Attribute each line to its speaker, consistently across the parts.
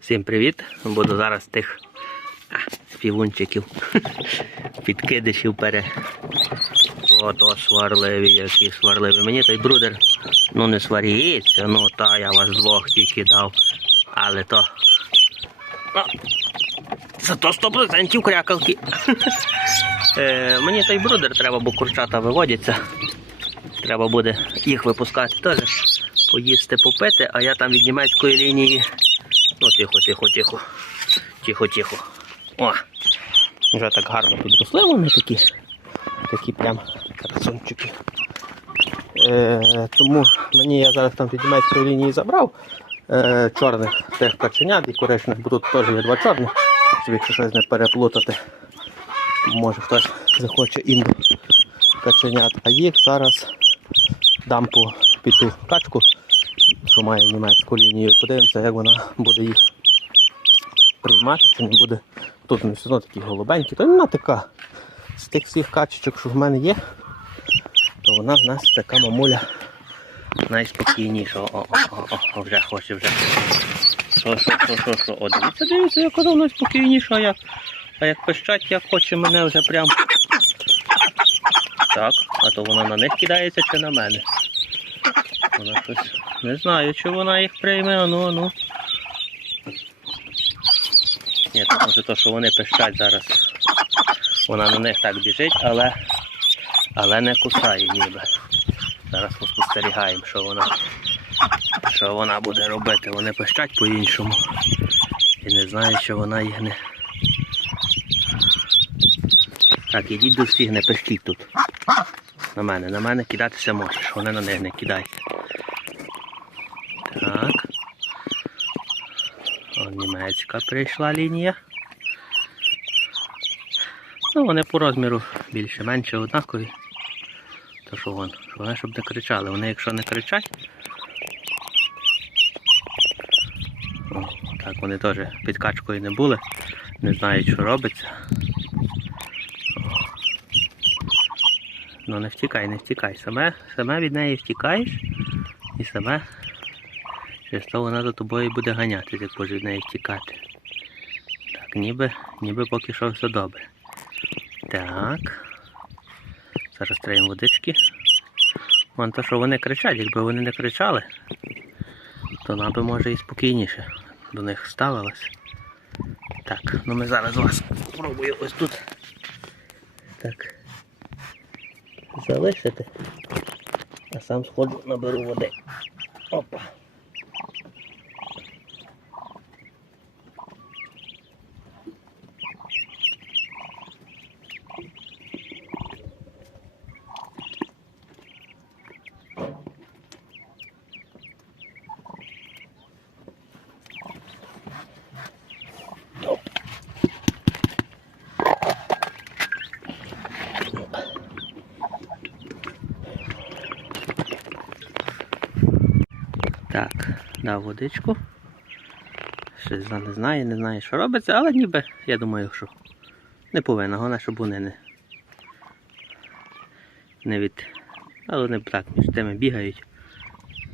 Speaker 1: Всім привіт! Буду зараз тих співунчиків, підкидишів пере. Ото сварливі, які сварливі. Мені той брудер ну не сваріться, ну та я вас двох тільки дав. Але то. Ну, зато 100% крякалки. е, мені той брудер треба, бо курчата виводяться. Треба буде їх випускати теж. Поїсти, попити, а я там від німецької лінії. Ну, тихо, тихо, тихо. Тихо, тихо. О! Вже так гарно підросли вони такі. Такі прям красунчики. Е, тому мені я зараз там від німецької лінії забрав е, чорних тих каченят і коричних, бо тут теж є два чорних, щоб якщо щось не переплутати. Може хтось захоче інду каченят. А їх зараз дам по піту качку, що має німецьку лінію. Подивимося, як вона буде їх приймати, чи не буде. Тут вони все одно такі голубенькі, то вона така. З тих всіх качечок, що в мене є, то вона в нас така мамуля найспокійніша. О, о, о, о, вже хоче вже. Що, що, що, що, що? О, дивіться, дивіться, як вона найспокійніша, а як, а як пищать, як хоче мене вже прям. Так, а то вона на них кидається чи на мене. Вона щось. Не знаю, чи вона їх прийме, ану, ану. Ні, то може то, що вони пищать зараз. Вона на них так біжить, але, але не кусає ніби. Зараз ми спостерігаємо, що вона, що вона буде робити. Вони пищать по-іншому. І не знаю, що вона їх не. Так, ідіть до всіх, не пищіть тут. На мене, на мене кидатися можеш, вони на них не кидайте. Так. О, німецька прийшла лінія. Ну, вони по розміру більше-менше однакові. То що вон, вони щоб не кричали. Вони якщо не кричать. О, так, вони теж під качкою не були. Не знають, що робиться. Ну не втікай, не втікай. Саме, саме від неї втікаєш і саме через то вона за тобою буде ганятися, як буде від неї втікати. Так, ніби, ніби поки що все добре. Так. Зараз траємо водички. Вон то, що вони кричать, якби вони не кричали, то вона би може і спокійніше до них ставилась. Так, ну ми зараз вас спробую ось тут. Так. Залишити. А сам сходжу, наберу води. Опа. Так, дав водичку. Щось не знає, не знає, що робиться, але ніби, я думаю, що не повинна, головне, щоб вони не, не від. Але вони так між тими бігають.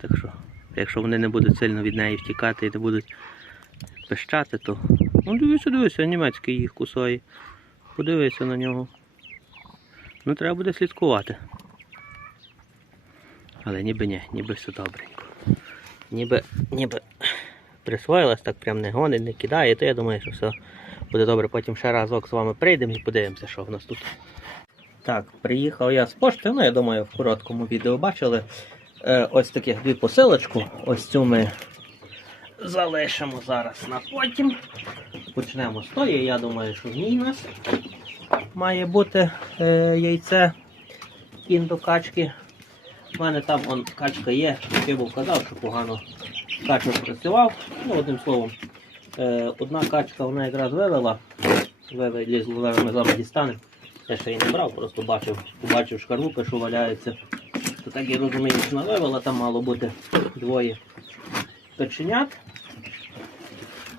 Speaker 1: Так що, якщо вони не будуть сильно від неї втікати і не будуть пищати, то. Ну дивися, дивися, німецький їх кусає. Подивися на нього. Ну треба буде слідкувати. Але ніби ні, ніби все добренько. Ніби, ніби присвоїлась, так прям не гонить, не кидає, то я думаю, що все буде добре. Потім ще разок з вами прийдемо і подивимося, що в нас тут. Так, приїхав я з пошти, ну я думаю, в короткому відео бачили. Е, ось таких дві посилочку. Ось цю ми залишимо зараз на потім. Почнемо з тої. Я думаю, що в ній у нас має бути е, яйце індокачки. У мене там он, качка є, я був казав, що погано качок працював. Ну, одним словом, е, одна качка вона якраз вивела. Вивели, ми з дістанемо. Я ще її не брав, просто бачив, побачив шкарлупи, що валяються. То так я розумію, що вона вивела, там мало бути двоє каченят.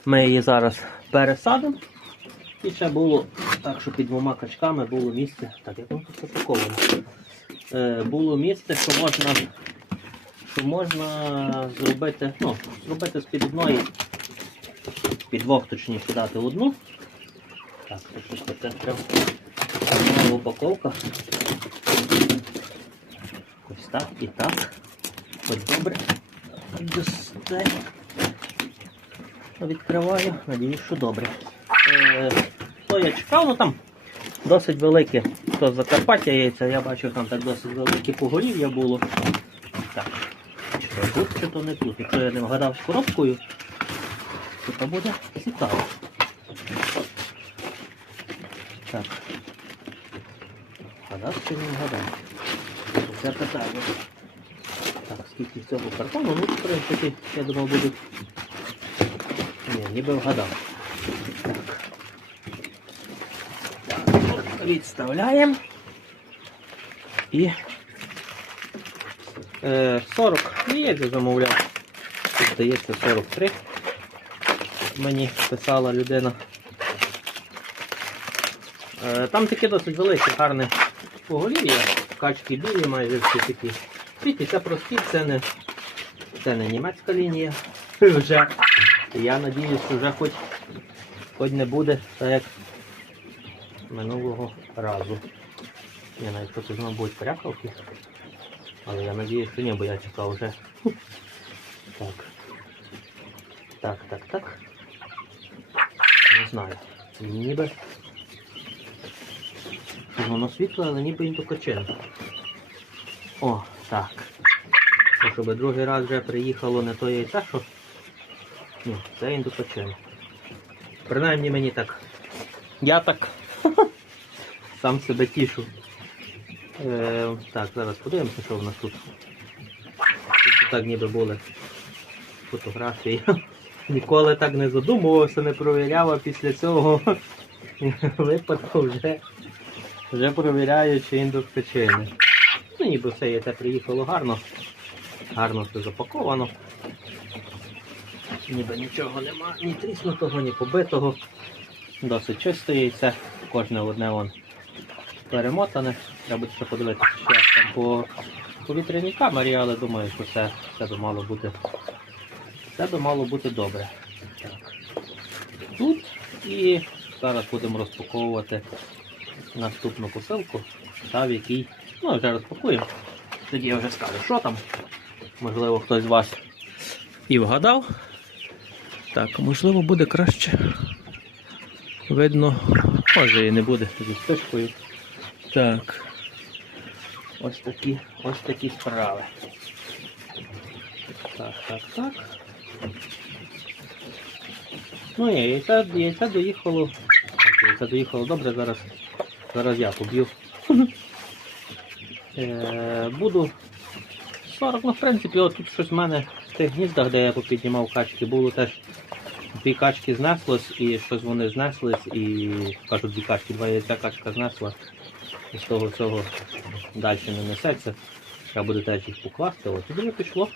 Speaker 1: Ми її зараз пересадимо. І ще було так, що під двома качками було місце. Так, як воно запаковано. Е, було місце, що можна, що можна зробити, ну, зробити з під одної Під двох точніше дати одну. Так, це прям упаковка. Ось так і так. Ось добре. Відкриваю, надіюсь, що добре. Е, то я чекав, ну там досить велике. То з Закарпаття яйця, я бачив, там так досить велике поголів'я було. Так. Чи то тут, чи то не тут. Якщо я не вгадав з коробкою, то то буде цікаво. Так. Вгадав чи не вгадав? Це питання. Так, скільки цього картону? Ну, в принципі, я думав, будуть. Ні, ніби вгадав. Так. Так, відставляємо. І е, 40 яєць я замовляв. Тут здається 43. Мені писала людина. Е, там таке досить велике, гарне поголів'я. Качки білі майже всі такі. Світі, це прості, це не, це не німецька лінія. Вже. Я що вже хоч, хоч не буде так як минулого разу. Я навіть хочу знову будуть пряхавки. Але я надіюсь, що ні, бо я чекав вже. Так. Так, так, так. Не знаю. Ніби. Воно світле, але ніби індукачен. О, так. То, щоб другий раз вже приїхало не то яйце, що. Ні, це індукачен. Принаймні мені так. Я так сам себе тішу. Е, так, зараз подивимося, що в нас тут. Тут так ніби були фотографії. Ніколи так не задумувався, не провіряв, а після цього випадку вже, вже провіряю, чи індукачини. Ну, ніби все яйце приїхало гарно. Гарно все запаковано. Ніби нічого нема, ні тріснутого, ні побитого. Досить чисте яйце. Кожне одне вон перемотане. Треба ще подивитися, що там по повітряній камері, але думаю, що все, все би мало бути. Все би мало бути добре. Так. Тут і зараз будемо розпаковувати наступну посилку, та в якій, ну вже розпакуємо. Тоді я вже скажу, що там. Можливо, хтось з вас і вгадав. Так, можливо, буде краще. Видно, може і не буде зі спишкою. Так. Ось такі, ось такі справи. Так, так, так. Ну ні, яйця, яйця доїхало. Так, яйця доїхало добре, зараз, зараз я поб'ю. Е, Буду 40, ну в принципі, от тут щось в мене в тих гніздах, де я попіднімав качки, було теж дві качки знеслось і щось вони знеслись і кажуть дві качки, два яйця качка знесла. І з того всього далі не несеться. Треба буде теж їх покласти. Ось тут вже пішло.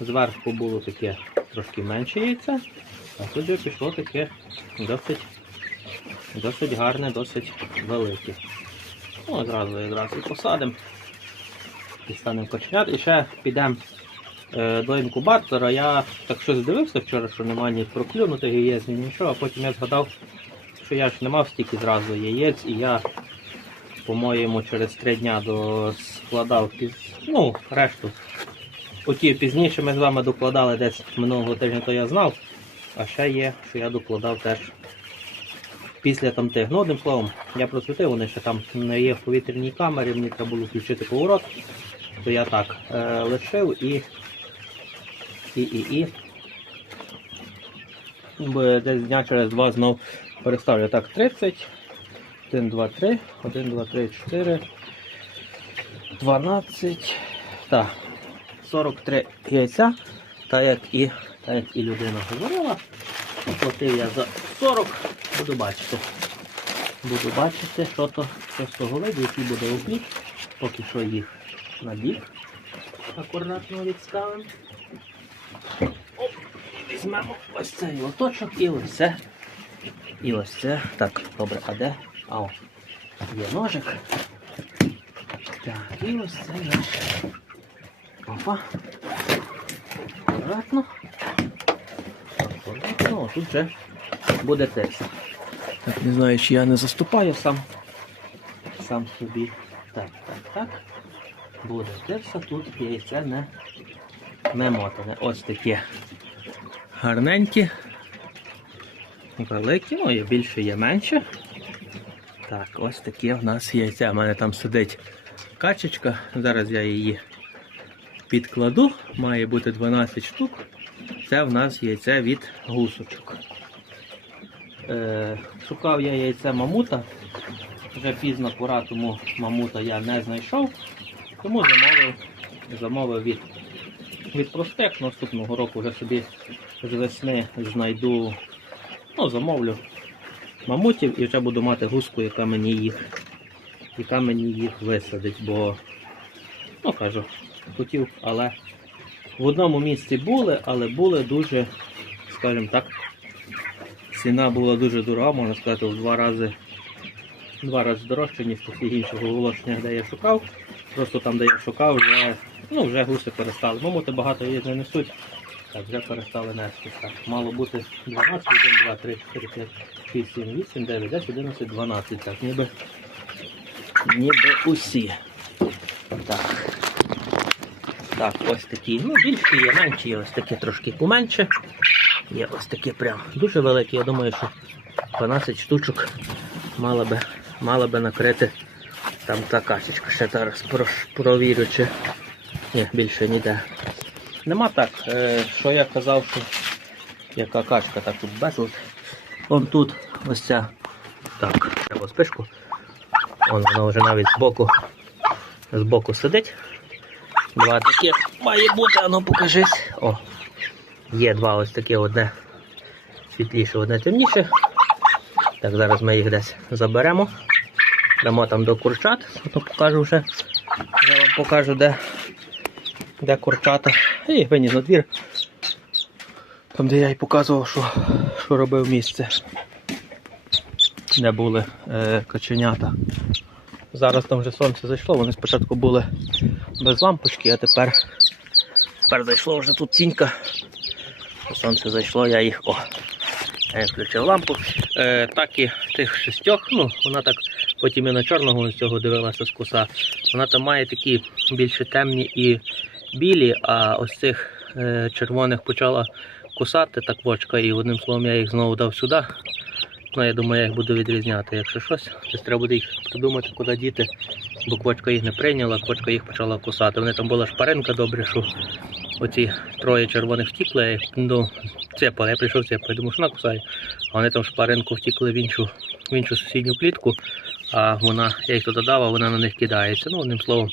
Speaker 1: Зверху було таке трошки менше яйце, а тут вже пішло таке досить, досить гарне, досить велике. Ну, одразу якраз і посадимо. І станемо коченят. І ще підемо е, до інкубатора. Я так щось дивився вчора, що немає ні проклюнутих яєць, ні нічого, а потім я згадав, що я ж не мав стільки зразу яєць, і я, по-моєму, через три дня до складав ну, решту. Оті пізніше ми з вами докладали десь минулого тижня, то я знав. А ще є, що я докладав теж після там тих. Ну, одним словом, я просвітив, вони ще там не є в повітряній камері, мені треба було включити поворот, то я так е, лишив і і, і, і. Бо десь дня через два знов переставлю. Так, 30, 1, 2, 3, 1, 2, 3, 4, 12, так, 43 яйця, так як і, так як і людина говорила. Платив я за 40, буду бачити. Буду бачити, що то що з того виду, який буде облік. Поки що їх на бік. Акуратно відставимо. Оп, візьмемо ось цей лоточок і ось це. І ось це. Так, добре, а де? А, о, є ножик. Так, і ось це наш. Опа. Акуратно. Ну, тут вже буде тирса. Так, не знаю, чи я не заступаю сам. Сам собі. Так, так, так. Буде тирса, тут яйце не, не мотане. Ось таке гарненькі. Великі, ну є більше, є менше. Так, ось таке в нас яйця. У мене там сидить качечка. Зараз я її підкладу. Має бути 12 штук. Це в нас яйце від гусочок. Е, шукав я яйце мамута. Вже пізно пора, тому мамута я не знайшов. Тому замовив, замовив від, від простих. Наступного року вже собі з весни знайду, ну, замовлю мамутів і вже буду мати гуску, яка мені їх, яка мені їх висадить, бо, ну кажу, хотів, але в одному місці були, але були дуже, скажімо так, ціна була дуже дорога, можна сказати, в два рази, два рази дорожче, ніж по всіх інших оголошеннях, де я шукав. Просто там, де я шукав, вже, ну, вже гуси перестали. Мамути багато їх не несуть. Так, вже перестали нести. Мало бути 12, 1, 2, 3, 4, 5, 6, 7, 8, 9, 10, 11, 12. Так, ніби, ніби усі. Так. Так, ось такі. Ну, більші є, менші є, ось такі трошки поменше. Є ось такі прям дуже великі. Я думаю, що 12 штучок мала би, мала би накрити там та качечка. Ще зараз провірю, чи ні, більше ніде. Нема так, е, що я казав, що яка качка, так тут безлад. Вон тут ось ця. Так, треба спишку. Вон вона вже навіть збоку, збоку сидить. Два такі має бути, ану покажись. О, є два ось такі одне світліше, одне темніше. Так, зараз ми їх десь заберемо. Дамо там до курчат, покажу вже. Я вам покажу, де, де курчата. І виніс на двір. Там, де я і показував, що, що робив місце. Де були е, каченята. Зараз там вже сонце зайшло, вони спочатку були без лампочки, а тепер, тепер зайшло вже тут тінька. Сонце зайшло, я їх. О! Я включив лампу. Е, так і тих шістьох, ну, вона так потім і на чорного з цього дивилася з куса. Вона там має такі більше темні і білі, а ось цих е, червоних почала кусати так вочка, і одним словом я їх знову дав сюди. Ну, я думаю, я їх буду відрізняти, якщо щось. Тобто треба буде їх придумати, куди діти, бо квочка їх не прийняла, квочка їх почала кусати. Вони там була шпаринка добре, що оці троє червоних втікли, я їх ну, цепали. Я прийшов цепати, думаю, що вона кусає. А вони там шпаринку втікли в іншу, в іншу сусідню клітку, а вона, я їх туди дав, а вона на них кидається. Ну, одним словом,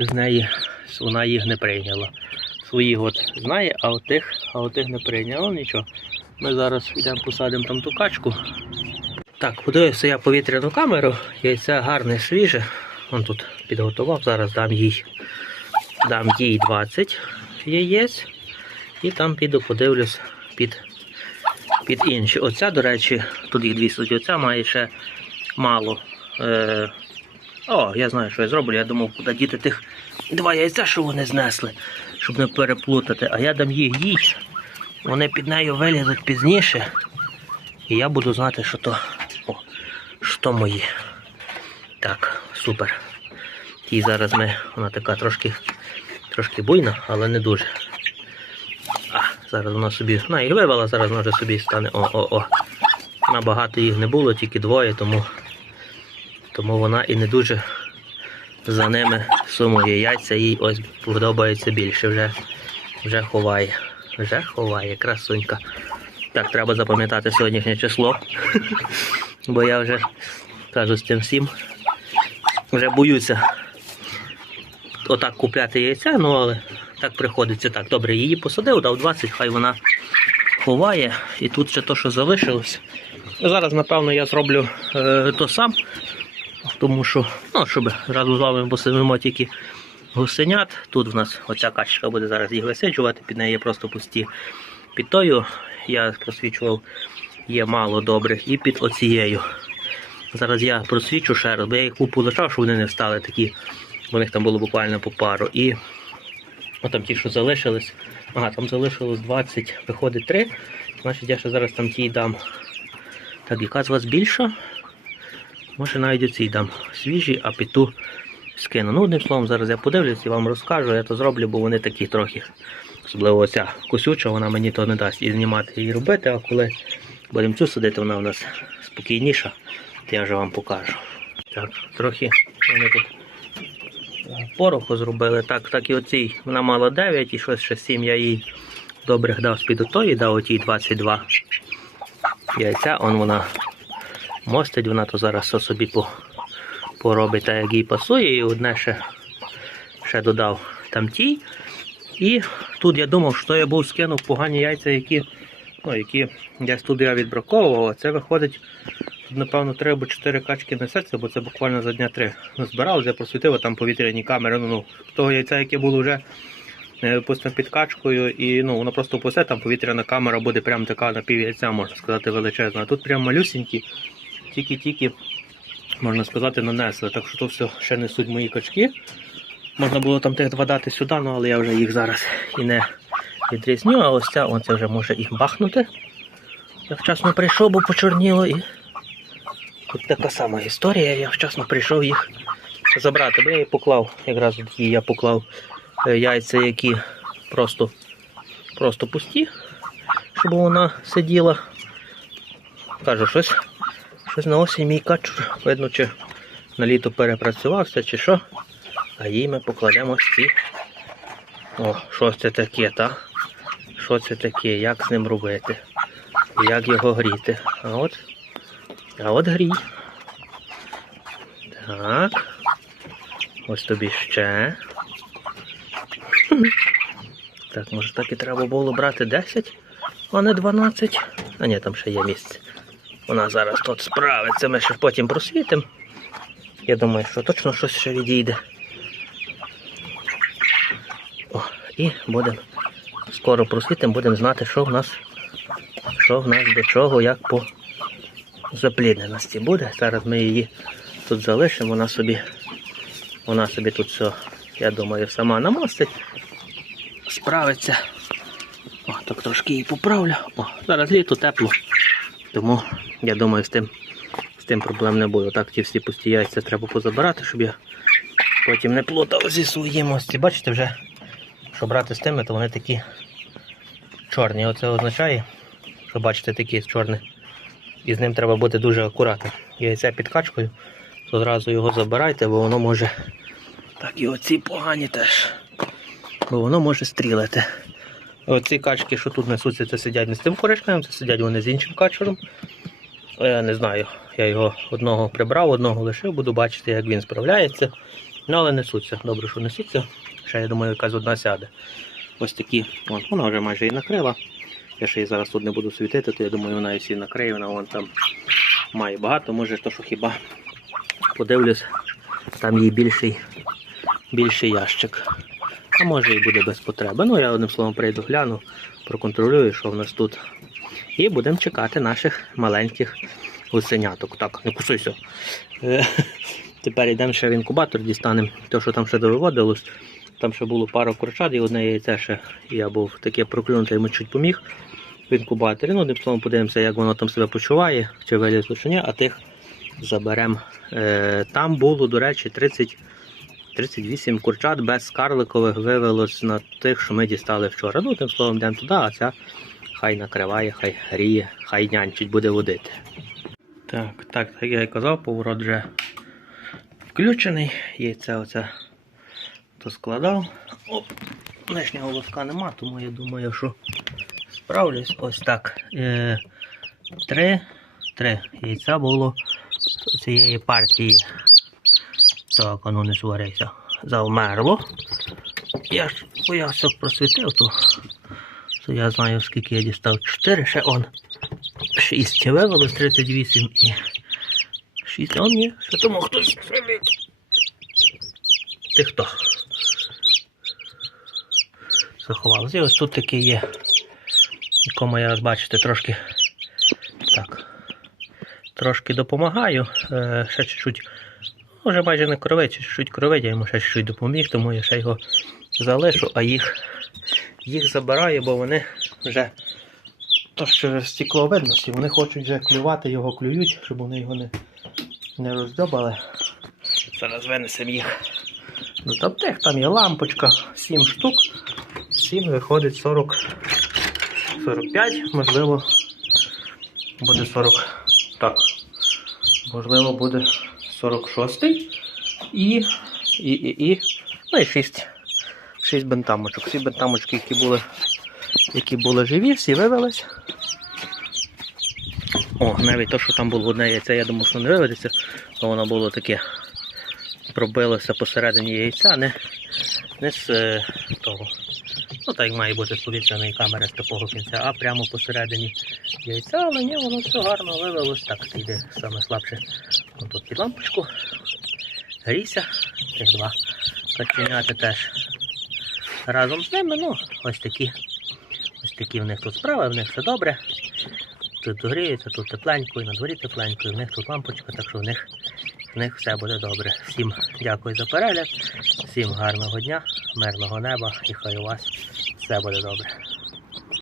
Speaker 1: з неї вона їх не прийняла. Своїх от знає, а отих, а отих не прийняла. Нічого. Ми зараз йдемо посадимо там ту качку. Так, подивився я повітряну камеру, яйце гарне, свіже. Вон тут підготував, зараз дам їй, дам їй 20 яєць. І там піду подивлюсь під, під інші. Оця, до речі, тут їх дві суть, оця має ще мало. Е, о, я знаю, що я зроблю. Я думав, куди діти тих два яйця, що вони знесли, щоб не переплутати. А я дам їх їй. Вони під нею вилізуть пізніше. І я буду знати, що то, о, що то мої. Так, супер. Ті зараз ми, вона така трошки, трошки буйна, але не дуже. А, зараз вона собі, вона їх вивела, зараз вже собі стане. О-о-о. Набагато їх не було, тільки двоє, тому, тому вона і не дуже за ними сумує. Яйця їй ось подобається більше, вже, вже ховає. Вже ховає, красунька. Так, треба запам'ятати сьогоднішнє число. Бо я вже кажу з цим всім. Вже боюся отак купляти яйця, ну але так приходиться. Так, добре, її посадив, дав 20, хай вона ховає. І тут ще то, що залишилось. Зараз, напевно, я зроблю е, то сам, тому що, ну, щоб разом з вами посидимо тільки гусенят. Тут в нас оця качка буде зараз їх висиджувати, під неї просто пусті. Під тою я просвічував, є мало добрих, і під оцією. Зараз я просвічу ще раз, бо я їх купу лишав, щоб вони не стали такі, бо в них там було буквально по пару. І там ті, що залишились, ага, там залишилось 20, виходить 3. Значить, я ще зараз там тій дам. Так, яка з вас більша? Може навіть оцій дам свіжі, а піту скину. Ну, одним словом, зараз я подивлюсь і вам розкажу, я то зроблю, бо вони такі трохи. Особливо оця косюча, вона мені то не дасть і знімати, і робити, а коли будемо цю садити, вона у нас спокійніша, то я вже вам покажу. Так, трохи вони тут пороху зробили. Так, так і оцій вона мала 9 і щось ще 7 я їй добрих дав з-під отої, дав отій 22 яйця, он вона мостить, вона то зараз собі по, поробить, так як їй пасує, і одне ще, ще додав там тій. І тут я думав, що я був скинув погані яйця, які, ну, які десь туди я відбраковував, а це виходить. Тут, напевно, три або чотири качки несеться, бо це буквально за дня три. Назбирав, я просвітив, там повітряні камери. Ну, ну, того яйця, яке було вже е, пустим під качкою, і ну, воно просто пусте, там повітряна камера буде прям така на пів яйця, можна сказати, величезна. А тут прям малюсінькі, тільки-тільки, можна сказати, нанесли. Так що то все ще несуть мої качки. Можна було там тих два дати сюди, ну, але я вже їх зараз і не відрізню, а ось ця, це вже може і бахнути. Я вчасно прийшов, бо почорніло і. Тут така сама історія, я вчасно прийшов їх забрати, бо я її поклав, якраз її я поклав е, яйця, які просто, просто пусті, щоб вона сиділа. Кажу, щось, щось на осінь мій качур, видно, чи на літо перепрацювався, чи що. А їй ми покладемо ці. О, що це таке, та? Що це таке, як з ним робити? Як його гріти? А от а от грій. Так. Ось тобі ще. Так, може так і треба було брати 10, а не 12. А ні, там ще є місце. Вона зараз тут справиться, ми ще потім просвітимо. Я думаю, що точно щось ще відійде. О, і будемо скоро просвітимо, будемо знати, що в нас, що в нас до чого, як по заплідненості буде. Зараз ми її тут залишимо, вона собі, вона собі тут все, я думаю, сама намостить, справиться. О, так трошки її поправлю. О, зараз літо тепло. Тому я думаю, з тим, з тим проблем не буде. Так, ті всі пусті яйця треба позабирати, щоб я потім не плутав зі своїм ось. Бачите вже, що брати з тими, то вони такі чорні. Оце означає, що бачите, такі чорні. І з ним треба бути дуже акуратним. Яйця під качкою, то одразу його забирайте, бо воно може. Так і оці погані теж. Бо воно може стрілити. Оці качки, що тут несуться, це сидять не з тим коричневим, це сидять вони з іншим качером. Я не знаю, я його одного прибрав, одного лишив, буду бачити, як він справляється. Ну, але несуться. Добре, що несуться. Ще я думаю, якась одна сяде. Ось такі. Вон, вона вже майже і накрила. Я ще її зараз тут не буду світити, то я думаю, вона і всі накриє, вона вон там має багато, може то, що хіба подивлюсь, там є більший, більший ящик. А може і буде без потреби. Ну, я одним словом прийду, гляну, проконтролюю, що в нас тут. І будемо чекати наших маленьких гусеняток. Так, не кусуйся. Е, Тепер йдемо ще в інкубатор, дістанемо те, що там ще довиводилось. Там ще було пару курчат і одне яйце ще я був таке проклюнуте, йому чуть поміг в інкубаторі. Ну, одним словом, подивимося, як воно там себе почуває, чи вилізло, чи ні, а тих заберемо. Е, там було, до речі, 30, 38 курчат без карликових вивелось на тих, що ми дістали вчора. Ну, тим словом, йдемо туди, а ця хай накриває, хай гріє, хай нянчить, буде водити. Так, так, як я і казав, поворот вже включений. Яйце оце то складав. Оп, лишнього лоска нема, тому я думаю, що справлюсь. Ось так. Е, три, три яйця було цієї партії. Так, воно не сварився. Завмерло. Я ж поясок просвітив, то, то я знаю, скільки я дістав. 4, ще он. 6 вивелось 38 і 6. А ні, ще тому хтось сидить. Ти хто? заховалися. І ось тут таке є, якому я, бачите, трошки так, трошки допомагаю. Е, ще чуть-чуть, вже майже не кровить, чуть-чуть кровить, я йому ще чуть-чуть допоміг, тому я ще його залишу, а їх, їх забираю, бо вони вже то через стекло видності. Вони хочуть вже клювати, його клюють, щоб вони його не, не роздьобали. Зараз винесемо їх. Тобто їх там є лампочка, 7 штук. 7 виходить 40, 45, можливо, буде 40. Так. Можливо, буде 46 і, і, і, і, ну і 6. 6 бентамочок. Всі бентамочки, які були, які були живі, всі вивелись. О, навіть то, що там було одне яйце, я думав, що не виведеться, то воно було таке. Пробилося посередині яйця, не, не з е, того. Ну, так має бути з повітряної камери з такого кінця, а прямо посередині яйця, але ні, воно все гарно вивелось. Так, йде саме слабше. Ось тут під лампочку. Грійся. Цих два каченяти теж. Разом з ними, ну, ось такі. Ось такі в них тут справи, в них все добре. Тут гріється, тут тепленько, і на дворі тепленько, і в них тут лампочка, так що в них, в них все буде добре. Всім дякую за перегляд, всім гарного дня, мирного неба і хай у вас все буде добре.